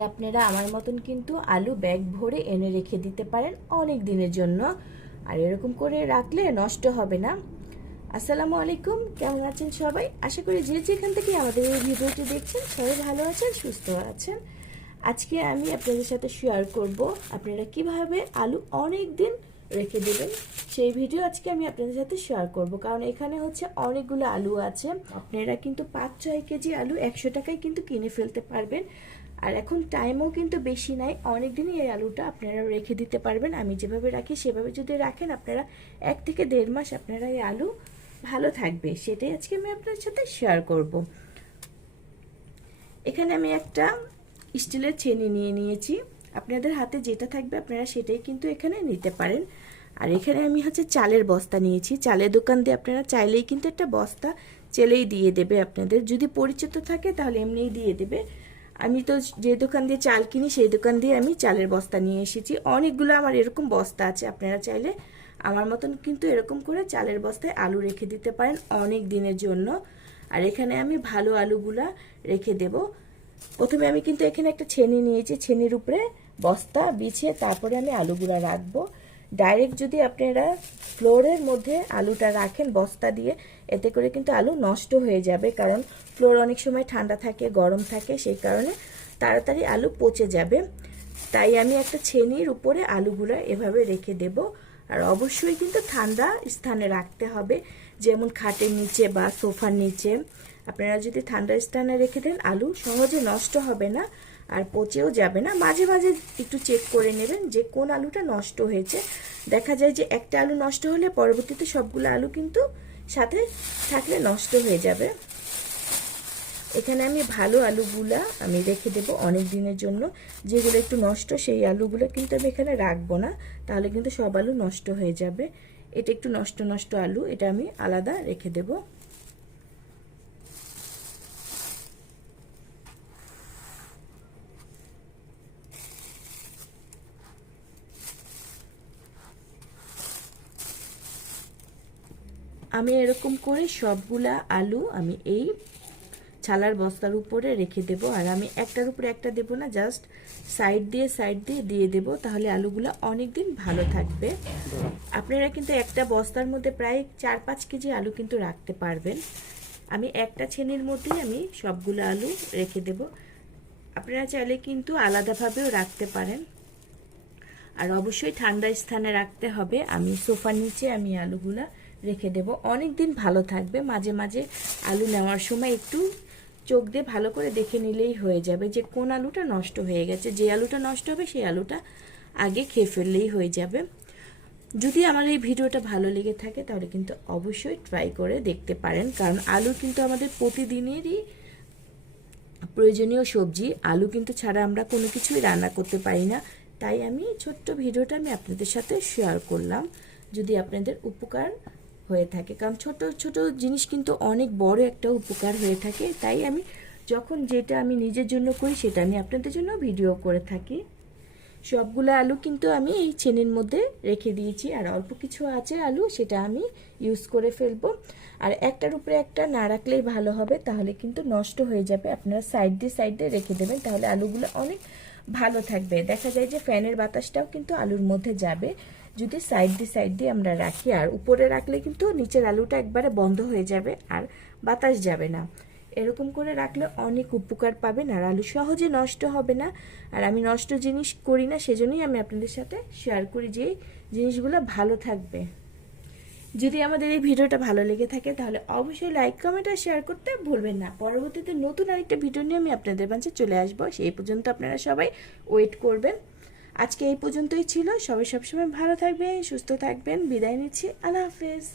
আপনারা আমার মতন কিন্তু আলু ব্যাগ ভরে এনে রেখে দিতে পারেন অনেক দিনের জন্য, আর এরকম করে রাখলে নষ্ট হবে না। আসসালামু আলাইকুম, কেমন আছেন সবাই? আশা করি যে যেখান থেকে আমাদের এই ভিডিওটি দেখছেন সবাই ভালো আছেন, সুস্থ আছেন। আজকে আমি আপনাদের সাথে শেয়ার করব আপনারা কিভাবে আলু অনেক দিন রেখে দেবেন, সেই ভিডিও আজকে আমি আপনাদের সাথে শেয়ার করব। কারণ এখানে হচ্ছে অনেকগুলো আলু আছে, আপনারা কিন্তু 5-6 কেজি আলু 100 টাকায় কিন্তু কিনে ফেলতে পারবেন। আর এখন টাইমও কিন্তু বেশি নাই, অনেক দিনই এই আলুটা আপনারা রেখে দিতে পারবেন। আমি যেভাবে রাখি সেভাবে যদি রাখেন আপনারা 1 থেকে 1.5 মাস আপনারা এই আলু ভালো থাকবে, সেটাই আজকে আমি আপনার সাথে শেয়ার করব। এখানে আমি একটা স্টিলের ছেনি নিয়ে নিয়েছি, আপনাদের হাতে যেটা থাকবে আপনারা সেটাই কিন্তু এখানে নিতে পারেন। আর এখানে আমি হচ্ছে চালের বস্তা নিয়েছি, চালের দোকান দিয়ে আপনারা চাইলেই কিন্তু একটা বস্তা চেলেই দিয়ে দেবে, আপনাদের যদি পরিচিত থাকে তাহলে এমনিই দিয়ে দেবে। আমি তো যে দোকান দিয়ে চাল কিনি সেই দোকান দিয়ে আমি চালের বস্তা নিয়ে এসেছি। অনেকগুলো আমার এরকম বস্তা আছে, আপনারা চাইলে আমার মতন কিন্তু এরকম করে চালের বস্তায় আলু রেখে দিতে পারেন অনেক দিনের জন্য। আর এখানে আমি ভালো আলুগুলা রেখে দেব। প্রথমে আমি কিন্তু এখানে একটা ছেনি নিয়েছি, ছেনির উপরে বস্তা বিছিয়ে তারপরে আমি আলুগুলা রাখবো। ডাইরেক্ট যদি আপনারা ফ্লোরের মধ্যে আলুটা রাখেন বস্তা দিয়ে, এতে করে কিন্তু আলু নষ্ট হয়ে যাবে, কারণ ফ্লোর অনেক সময় ঠান্ডা থাকে, গরম থাকে, সেই কারণে তাড়াতাড়ি আলু পচে যাবে। তাই আমি একটা ছেনির উপরে আলুগুলো এভাবে রেখে দেব। আর অবশ্যই কিন্তু ঠান্ডা স্থানে রাখতে হবে, যেমন খাটের নিচে বা সোফার নিচে। আপনারা যদি ঠান্ডা স্থানে রেখে দেন আলু সহজে নষ্ট হবে না আর পচেও যাবে না। মাঝে মাঝে একটু চেক করে নেবেন যে কোন আলুটা নষ্ট হয়েছে। দেখা যায় যে একটা আলু নষ্ট হলে পরবর্তীতে সবগুলো আলু কিন্তু সাথে থাকলে নষ্ট হয়ে যাবে। এখানে আমি ভালো আলুগুলা আমি রেখে দেব অনেক দিনের জন্য। যেগুলো একটু নষ্ট সেই আলুগুলো কিন্তু আমি এখানে রাখবো না, তাহলে কিন্তু সব আলু নষ্ট হয়ে যাবে। এটা একটু নষ্ট নষ্ট আলু, এটা আমি আলাদা রেখে দেব। আমি এরকম করে সবগুলা আলু আমি এই ছালার বস্তার উপরে রেখে দেব। আর আমি একটার উপরে একটা দেব না, জাস্ট সাইড দিয়ে দিয়ে দেব, তাহলে আলুগুলো অনেক দিন ভালো থাকবে। আপনারা কিন্তু একটা বস্তার মধ্যে প্রায় 4-5 কেজি আলু কিন্তু রাখতে পারবেন। আমি একটা ছেনির মধ্যেই আমি সবগুলো আলু রেখে দেব। আপনারা চাইলে কিন্তু আলাদাভাবেও রাখতে পারেন, আর অবশ্যই ঠান্ডা স্থানে রাখতে হবে। আমি সোফার নিচে আমি আলুগুলা রেখে দেব, অনেক দিন ভালো থাকবে। মাঝে মাঝে আলু নেওয়ার সময় একটু চোখ দিয়ে ভালো করে দেখে নিলেই হয়ে যাবে যে কোন আলুটা নষ্ট হয়ে গেছে। যে আলুটা নষ্ট হবে সেই আলুটা আগে খেয়ে ফেললেই হয়ে যাবে। যদি আমার এই ভিডিওটা ভালো লেগে থাকে তাহলে কিন্তু অবশ্যই ট্রাই করে দেখতে পারেন, কারণ আলু কিন্তু আমাদের প্রতিদিনেরই প্রয়োজনীয় সবজি। আলু কিন্তু ছাড়া আমরা কোনো কিছুই রান্না করতে পারি না। তাই আমি ছোট্ট ভিডিওটা আমি আপনাদের সাথে শেয়ার করলাম, যদি আপনাদের উপকার হয়ে থাকে, কারণ ছোট ছোট জিনিস কিন্তু অনেক বড় একটা উপকার হয়ে থাকে। তাই আমি যখন যেটা আমি নিজের জন্য করি সেটা আমি আপনাদের জন্য ভিডিও করে থাকি। সবগুলো আলু কিন্তু আমি এই ছেনির মধ্যে রেখে দিয়েছি, আর অল্প কিছু আছে আলু সেটা আমি ইউজ করে ফেলবো। আর একটার উপরে একটা না রাখলেই ভালো হবে, তাহলে কিন্তু নষ্ট হয়ে যাবে। আপনারা সাইড দিয়ে রেখে দেবেন, তাহলে আলুগুলো অনেক ভালো থাকবে। দেখা যায় যে ফ্যানের বাতাসটাও কিন্তু আলুর মধ্যে যাবে যদি সাইড দিয়ে আমরা রাখি। আর উপরে রাখলে কিন্তু নিচের আলুটা একবারে বন্ধ হয়ে যাবে আর বাতাস যাবে না। এরকম করে রাখলে অনেক উপকার পাবেন, আর আলু সহজে নষ্ট হবে না। আর আমি নষ্ট জিনিস করি না, সেজন্যই আমি আপনাদের সাথে শেয়ার করি যে জিনিসগুলো ভালো থাকবে। যদি আমাদের এই ভিডিওটা ভালো লেগে থাকে তাহলে অবশ্যই লাইক কমেন্ট আর শেয়ার করতে ভুলবেন না। পরবর্তীতে নতুন আরেকটা ভিডিও নিয়ে আমি আপনাদের মাঝে চলে আসবো, সেই পর্যন্ত আপনারা সবাই ওয়েট করবেন। আজকে এই পর্যন্তই ছিল। সবাই সবসময় ভালো থাকবেন, সুস্থ থাকবেন। বিদায় নিচ্ছি, আল্লাহ হাফেজ।